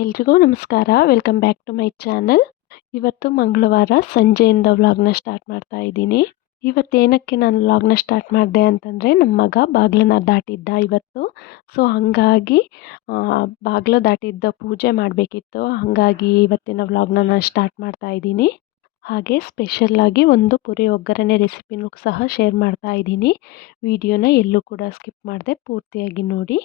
ಎಲ್ರಿಗೂ ನಮಸ್ಕಾರ. Welcome back to my channel. ಇವತ್ತು ಮಂಗಳವಾರ ಸಂಜೆಯಿಂದ ವ್ಲಾಗ್ನ ಸ್ಟಾರ್ಟ್ ಮಾಡ್ತಾ ಇದ್ದೀನಿ. ಇವತ್ತೇನಕ್ಕೆ ನಾನು ವ್ಲಾಗ್ನ ಸ್ಟಾರ್ಟ್ ಮಾಡಿದೆ ಅಂತಂದರೆ, ನಮ್ಮ ಮಗ ಬಾಗಿಲನ್ನ ದಾಟಿದ್ದ ಇವತ್ತು. ಸೊ ಹಾಗಾಗಿ ಬಾಗಿಲು ದಾಟಿದ್ದ ಪೂಜೆ ಮಾಡಬೇಕಿತ್ತು. ಹಾಗಾಗಿ ಇವತ್ತಿನ ವ್ಲಾಗ್ನ ನಾನು ಸ್ಟಾರ್ಟ್ ಮಾಡ್ತಾ ಇದ್ದೀನಿ. ಹಾಗೆ ಸ್ಪೆಷಲ್ಲಾಗಿ ಒಂದು ಪುರಿ ಒಗ್ಗರಣೆ ರೆಸಿಪಿನೂ ಸಹ ಶೇರ್ ಮಾಡ್ತಾ ಇದ್ದೀನಿ. ವಿಡಿಯೋನ ಎಲ್ಲೂ ಕೂಡ ಸ್ಕಿಪ್ ಮಾಡದೆ ಪೂರ್ತಿಯಾಗಿ ನೋಡಿ.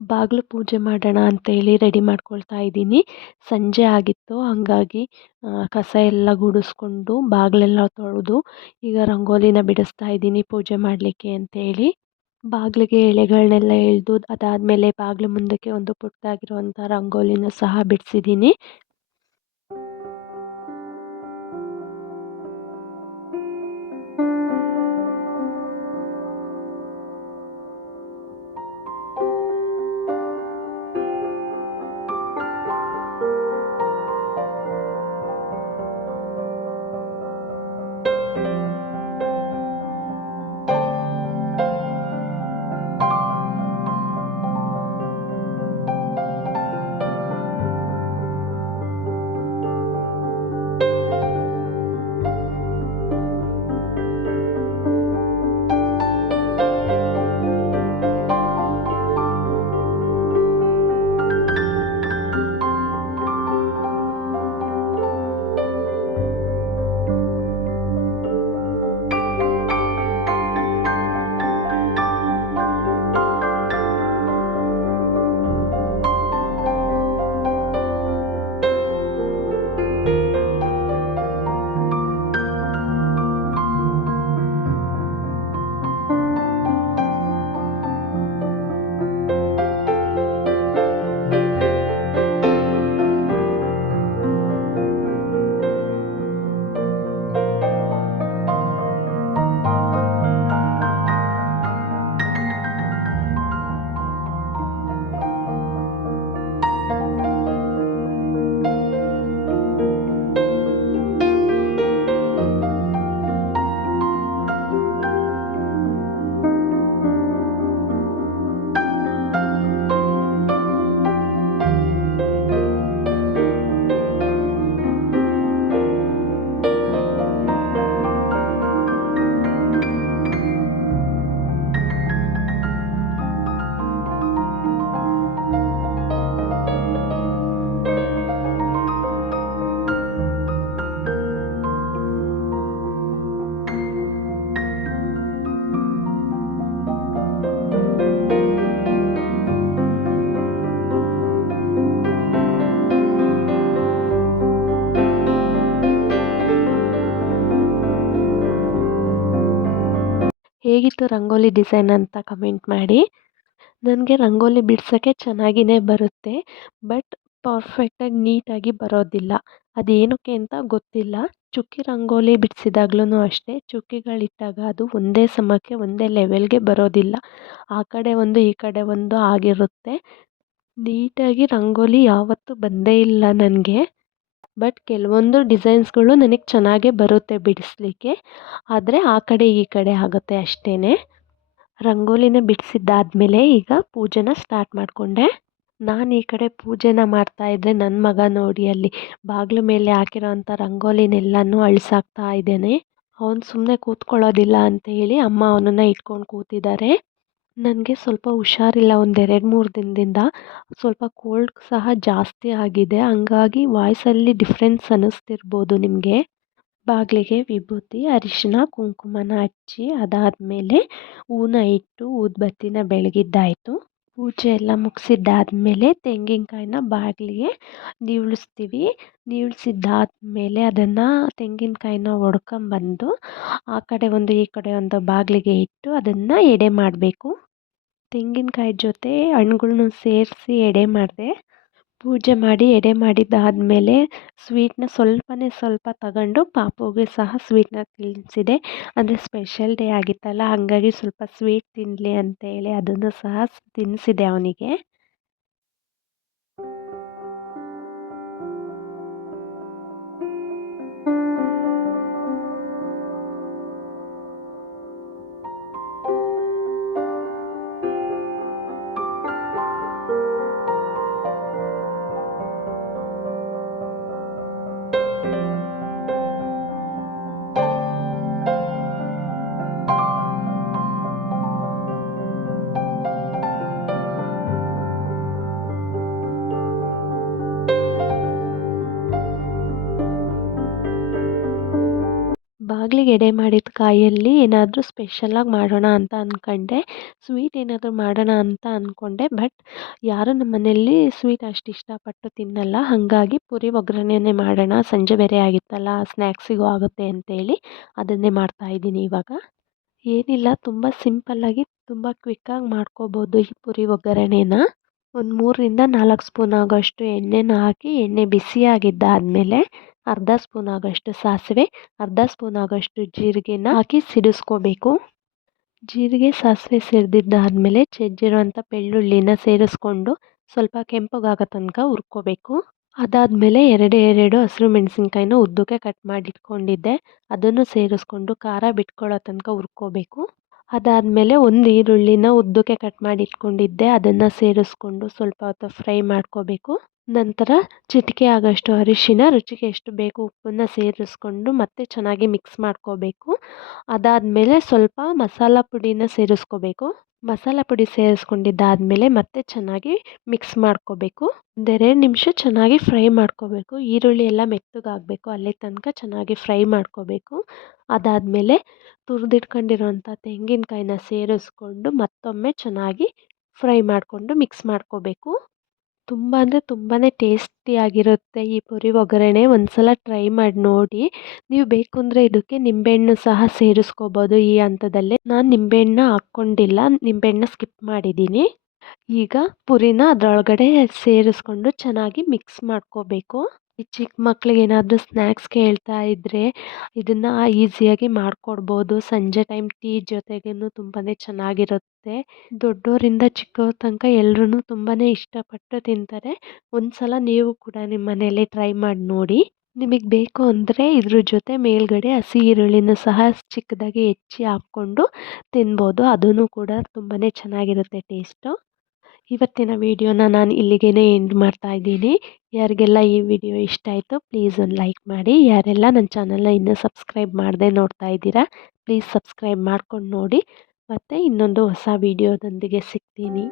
ಬಾಗಿಲು ಪೂಜೆ ಮಾಡೋಣ ಅಂತೇಳಿ ರೆಡಿ ಮಾಡ್ಕೊಳ್ತಾ ಇದ್ದೀನಿ. ಸಂಜೆ ಆಗಿತ್ತು, ಹಾಗಾಗಿ ಕಸ ಎಲ್ಲ ಗುಡಿಸ್ಕೊಂಡು ಬಾಗಿಲೆಲ್ಲ ತೊಳೆದು ಈಗ ರಂಗೋಲಿನ ಬಿಡಿಸ್ತಾ ಇದ್ದೀನಿ ಪೂಜೆ ಮಾಡಲಿಕ್ಕೆ ಅಂತೇಳಿ. ಬಾಗಿಲಿಗೆ ಎಳೆಗಳನ್ನೆಲ್ಲ ಎಳೆದು ಅದಾದಮೇಲೆ ಬಾಗಿಲು ಮುಂದಕ್ಕೆ ಒಂದು ಪುಟ್ಟದಾಗಿರುವಂಥ ರಂಗೋಲಿನ ಸಹ ಬಿಡಿಸಿದ್ದೀನಿ. ಹೇಗಿತ್ತು ರಂಗೋಲಿ ಡಿಸೈನ್ ಅಂತ ಕಮೆಂಟ್ ಮಾಡಿ. ನನಗೆ ರಂಗೋಲಿ ಬಿಡ್ಸೋಕ್ಕೆ ಚೆನ್ನಾಗಿಯೇ ಬರುತ್ತೆ, ಬಟ್ ಪರ್ಫೆಕ್ಟಾಗಿ ನೀಟಾಗಿ ಬರೋದಿಲ್ಲ. ಅದೇನಕ್ಕೆ ಅಂತ ಗೊತ್ತಿಲ್ಲ. ಚುಕ್ಕಿ ರಂಗೋಲಿ ಬಿಡಿಸಿದಾಗ್ಲೂ ಅಷ್ಟೇ, ಚುಕ್ಕಿಗಳಿಟ್ಟಾಗ ಅದು ಒಂದೇ ಸಮಕ್ಕೆ ಒಂದೇ ಲೆವೆಲ್ಗೆ ಬರೋದಿಲ್ಲ. ಆ ಕಡೆ ಒಂದು ಈ ಕಡೆ ಒಂದು ಆಗಿರುತ್ತೆ. ನೀಟಾಗಿ ರಂಗೋಲಿ ಯಾವತ್ತೂ ಬಂದೇ ಇಲ್ಲ ನನಗೆ. ಬಟ್ ಕೆಲವೊಂದು ಡಿಸೈನ್ಸ್ಗಳು ನನಗೆ ಚೆನ್ನಾಗೇ ಬರುತ್ತೆ ಬಿಡಿಸ್ಲಿಕ್ಕೆ, ಆದರೆ ಆ ಕಡೆ ಈ ಕಡೆ ಆಗುತ್ತೆ ಅಷ್ಟೇ. ರಂಗೋಲಿನ ಬಿಡಿಸಿದ್ದಾದ್ಮೇಲೆ ಈಗ ಪೂಜೆನ ಸ್ಟಾರ್ಟ್ ಮಾಡಿಕೊಂಡೆ. ನಾನು ಈ ಕಡೆ ಪೂಜೆನ ಮಾಡ್ತಾಯಿದ್ರೆ ನನ್ನ ಮಗ ನೋಡಿ ಅಲ್ಲಿ ಬಾಗಿಲು ಮೇಲೆ ಹಾಕಿರೋಂಥ ರಂಗೋಲಿನೆಲ್ಲನೂ ಅಳಿಸಾಕ್ತಾ ಇದ್ದೇನೆ. ಅವನು ಸುಮ್ಮನೆ ಕೂತ್ಕೊಳ್ಳೋದಿಲ್ಲ ಅಂತ ಹೇಳಿ ಅಮ್ಮ ಅವನನ್ನು ಇಟ್ಕೊಂಡು ಕೂತಿದ್ದಾರೆ. ನನಗೆ ಸ್ವಲ್ಪ ಹುಷಾರಿಲ್ಲ, ಒಂದು 2-3 ದಿನದಿಂದ ಸ್ವಲ್ಪ ಕೋಲ್ಡ್ ಸಹ ಜಾಸ್ತಿ ಆಗಿದೆ. ಹಂಗಾಗಿ ವಾಯ್ಸಲ್ಲಿ ಡಿಫ್ರೆನ್ಸ್ ಅನ್ನಿಸ್ತಿರ್ಬೋದು ನಿಮಗೆ. ಬಾಗಿಲಿಗೆ ವಿಭೂತಿ, ಅರಿಶಿನ, ಕುಂಕುಮನ ಹಚ್ಚಿ ಅದಾದಮೇಲೆ ಹೂನ ಇಟ್ಟು ಊದುಬತ್ತಿನ ಬೆಳಗಿದ್ದಾಯಿತು. ಪೂಜೆ ಎಲ್ಲ ಮುಗಿಸಿದ್ದಾದ್ಮೇಲೆ ತೆಂಗಿನಕಾಯಿನ ಬಾಗಿಲಿಗೆ ನೀವಳಿಸ್ತೀವಿ. ನೀವಳಿಸಿದ್ದಾದ್ಮೇಲೆ ಅದನ್ನು ತೆಂಗಿನಕಾಯಿನ ಒಡ್ಕೊಂಬಂದು ಆ ಕಡೆ ಒಂದು ಈ ಕಡೆ ಒಂದು ಬಾಗಿಲಿಗೆ ಇಟ್ಟು ಅದನ್ನು ಎಡೆ ಮಾಡಬೇಕು. ತೆಂಗಿನಕಾಯಿ ಜೊತೆ ಹಣ್ಣುಗಳ್ನು ಸೇರಿಸಿ ಎಡೆ ಮಾಡಿದೆ. ಪೂಜೆ ಮಾಡಿ ಎಡೆ ಮಾಡಿದ್ದಾದಮೇಲೆ ಸ್ವೀಟ್ನ ಸ್ವಲ್ಪ ತಗೊಂಡು ಪಾಪುಗೆ ಸಹ ಸ್ವೀಟ್ನ ತಿನ್ನಿಸಿದೆ. ಅಂದರೆ ಸ್ಪೆಷಲ್ ಡೇ ಆಗಿತ್ತಲ್ಲ, ಹಾಗಾಗಿ ಸ್ವಲ್ಪ ಸ್ವೀಟ್ ತಿನ್ನಲಿ ಅಂತೇಳಿ ಅದನ್ನು ಸಹ ತಿನ್ನಿಸಿದೆ ಅವನಿಗೆ. ಬಾಗಿಲಿಗೆ ಎಡೆ ಮಾಡಿದ ಕಾಯಲ್ಲಿ ಏನಾದರೂ ಸ್ಪೆಷಲಾಗಿ ಮಾಡೋಣ ಅಂತ ಅಂದ್ಕೊಂಡೆ. ಸ್ವೀಟ್ ಏನಾದರೂ ಮಾಡೋಣ ಅಂತ ಅಂದ್ಕೊಂಡೆ, ಬಟ್ ಯಾರೂ ನಮ್ಮ ಮನೆಯಲ್ಲಿ ಸ್ವೀಟ್ ಅಷ್ಟು ಇಷ್ಟಪಟ್ಟು ತಿನ್ನಲ್ಲ. ಹಾಗಾಗಿ ಪುರಿ ಒಗ್ಗರಣೆನೇ ಮಾಡೋಣ, ಸಂಜೆ ಬೇರೆ ಆಗಿತ್ತಲ್ಲ, ಸ್ನ್ಯಾಕ್ಸಿಗೂ ಆಗುತ್ತೆ ಅಂತೇಳಿ ಅದನ್ನೇ ಮಾಡ್ತಾಯಿದ್ದೀನಿ ಇವಾಗ. ಏನಿಲ್ಲ, ತುಂಬ ಸಿಂಪಲ್ಲಾಗಿ ತುಂಬ ಕ್ವಿಕ್ಕಾಗಿ ಮಾಡ್ಕೋಬೋದು ಈ ಪುರಿ ಒಗ್ಗರಣೆನ. ಒಂದು 3-4 ಸ್ಪೂನ್ ಆಗೋಷ್ಟು ಎಣ್ಣೆನ ಹಾಕಿ, ಎಣ್ಣೆ ಬಿಸಿಯಾಗಿದ್ದಾದಮೇಲೆ ಅರ್ಧ ಸ್ಪೂನ್ ಆಗೋಷ್ಟು ಸಾಸಿವೆ, ಅರ್ಧ ಸ್ಪೂನ್ ಆಗೋಷ್ಟು ಜೀರಿಗೆನ ಹಾಕಿ ಸಿಡಿಸ್ಕೋಬೇಕು. ಜೀರಿಗೆ ಸಾಸಿವೆ ಸಿಡಿದಿದ್ದಾದಮೇಲೆ ಜಜ್ಜಿರೋಂಥ ಬೆಳ್ಳುಳ್ಳಿನ ಸೇರಿಸ್ಕೊಂಡು ಸ್ವಲ್ಪ ಕೆಂಪಗಾಗೋ ತನಕ ಹುರ್ಕೋಬೇಕು. ಅದಾದಮೇಲೆ ಎರಡು ಹಸಿರು ಮೆಣಸಿನ್ಕಾಯಿನ ಉದ್ದಕ್ಕೆ ಕಟ್ ಮಾಡಿ ಇಟ್ಕೊಂಡಿದ್ದೆ, ಅದನ್ನು ಸೇರಿಸ್ಕೊಂಡು ಖಾರ ಬಿಟ್ಕೊಳ್ಳೋ ತನಕ ಹುರ್ಕೋಬೇಕು. ಅದಾದಮೇಲೆ ಒಂದು ಈರುಳ್ಳಿನ ಉದ್ದಕ್ಕೆ ಕಟ್ ಮಾಡಿ ಇಟ್ಕೊಂಡಿದ್ದೆ, ಅದನ್ನು ಸೇರಿಸ್ಕೊಂಡು ಸ್ವಲ್ಪ ಹೊತ್ತು ಫ್ರೈ ಮಾಡ್ಕೋಬೇಕು. ನಂತರ ಚಿಟಿಕೆ ಆಗೋಷ್ಟು ಅರಿಶಿನ, ರುಚಿಗೆ ಎಷ್ಟು ಬೇಕು ಉಪ್ಪನ್ನು ಸೇರಿಸ್ಕೊಂಡು ಮತ್ತೆ ಚೆನ್ನಾಗಿ ಮಿಕ್ಸ್ ಮಾಡ್ಕೋಬೇಕು. ಅದಾದಮೇಲೆ ಸ್ವಲ್ಪ ಮಸಾಲ ಪುಡಿನ ಸೇರಿಸ್ಕೋಬೇಕು. ಮಸಾಲ ಪುಡಿ ಸೇರಿಸ್ಕೊಂಡಿದ್ದಾದಮೇಲೆ ಮತ್ತೆ ಚೆನ್ನಾಗಿ ಮಿಕ್ಸ್ ಮಾಡ್ಕೋಬೇಕು. 1-2 ನಿಮಿಷ ಚೆನ್ನಾಗಿ ಫ್ರೈ ಮಾಡ್ಕೋಬೇಕು. ಈರುಳ್ಳಿ ಎಲ್ಲ ಮೆತ್ತಗಾಗಬೇಕು, ಅಲ್ಲಿ ತನಕ ಚೆನ್ನಾಗಿ ಫ್ರೈ ಮಾಡ್ಕೋಬೇಕು. ಅದಾದಮೇಲೆ ತುರಿದಿಟ್ಕೊಂಡಿರೋಂಥ ತೆಂಗಿನಕಾಯಿನ ಸೇರಿಸ್ಕೊಂಡು ಮತ್ತೊಮ್ಮೆ ಚೆನ್ನಾಗಿ ಫ್ರೈ ಮಾಡಿಕೊಂಡು ಮಿಕ್ಸ್ ಮಾಡ್ಕೋಬೇಕು. ತುಂಬ ಅಂದರೆ ತುಂಬಾ ಟೇಸ್ಟಿಯಾಗಿರುತ್ತೆ ಈ ಪುರಿ ಒಗ್ಗರಣೆ. ಒಂದು ಸಲ ಟ್ರೈ ಮಾಡಿ ನೋಡಿ. ನೀವು ಬೇಕು ಅಂದರೆ ಇದಕ್ಕೆ ನಿಂಬೆಹಣ್ಣು ಸಹ ಸೇರಿಸ್ಕೋಬೋದು ಈ ಹಂತದಲ್ಲೇ. ನಾನು ನಿಂಬೆಹಣ್ಣು ಹಾಕ್ಕೊಂಡಿಲ್ಲ, ನಿಂಬೆಹಣ್ಣು ಸ್ಕಿಪ್ ಮಾಡಿದ್ದೀನಿ. ಈಗ ಪುರಿನ ಅದರೊಳಗಡೆ ಸೇರಿಸ್ಕೊಂಡು ಚೆನ್ನಾಗಿ ಮಿಕ್ಸ್ ಮಾಡ್ಕೋಬೇಕು. ಈ ಚಿಕ್ಕ ಮಕ್ಳಿಗೆ ಏನಾದರೂ ಸ್ನ್ಯಾಕ್ಸ್ ಕೇಳ್ತಾ ಇದ್ದರೆ ಇದನ್ನು ಈಸಿಯಾಗಿ ಮಾಡಿಕೊಡ್ಬೋದು. ಸಂಜೆ ಟೈಮ್ ಟೀ ಜೊತೆಗೇನು ತುಂಬಾ ಚೆನ್ನಾಗಿರುತ್ತೆ. ದೊಡ್ಡೋರಿಂದ ಚಿಕ್ಕವ್ರ ತನಕ ಎಲ್ಲರೂ ತುಂಬಾ ಇಷ್ಟಪಟ್ಟು ತಿಂತಾರೆ. ಒಂದು ಸಲ ನೀವು ಕೂಡ ನಿಮ್ಮ ಮನೆಯಲ್ಲಿ ಟ್ರೈ ಮಾಡಿ ನೋಡಿ. ನಿಮಗೆ ಬೇಕು ಅಂದರೆ ಇದ್ರ ಜೊತೆ ಮೇಲ್ಗಡೆ ಹಸಿ ಈರುಳ್ಳಿನೂ ಸಹ ಚಿಕ್ಕದಾಗಿ ಹೆಚ್ಚಿ ಹಾಕ್ಕೊಂಡು ತಿನ್ಬೋದು. ಅದೂ ಕೂಡ ತುಂಬಾ ಚೆನ್ನಾಗಿರುತ್ತೆ ಟೇಸ್ಟು. ಇವತ್ತಿನ ವಿಡಿಯೋನ ನಾನು ಇಲ್ಲಿಗೇ ಎಂಡ್ ಮಾಡ್ತಾ ಇದ್ದೀನಿ. ಯಾರಿಗೆಲ್ಲ ಈ ವಿಡಿಯೋ ಇಷ್ಟ ಆಯಿತು ಪ್ಲೀಸ್ ಒಂದು ಲೈಕ್ ಮಾಡಿ. ಯಾರೆಲ್ಲ ನನ್ನ ಚಾನಲ್ನ ಇನ್ನೂ ಸಬ್ಸ್ಕ್ರೈಬ್ ಮಾಡದೆ ನೋಡ್ತಾ ಇದ್ದೀರಾ ಪ್ಲೀಸ್ ಸಬ್ಸ್ಕ್ರೈಬ್ ಮಾಡ್ಕೊಂಡು ನೋಡಿ. ಮತ್ತು ಇನ್ನೊಂದು ಹೊಸ ವಿಡಿಯೋದೊಂದಿಗೆ ಸಿಗ್ತೀನಿ.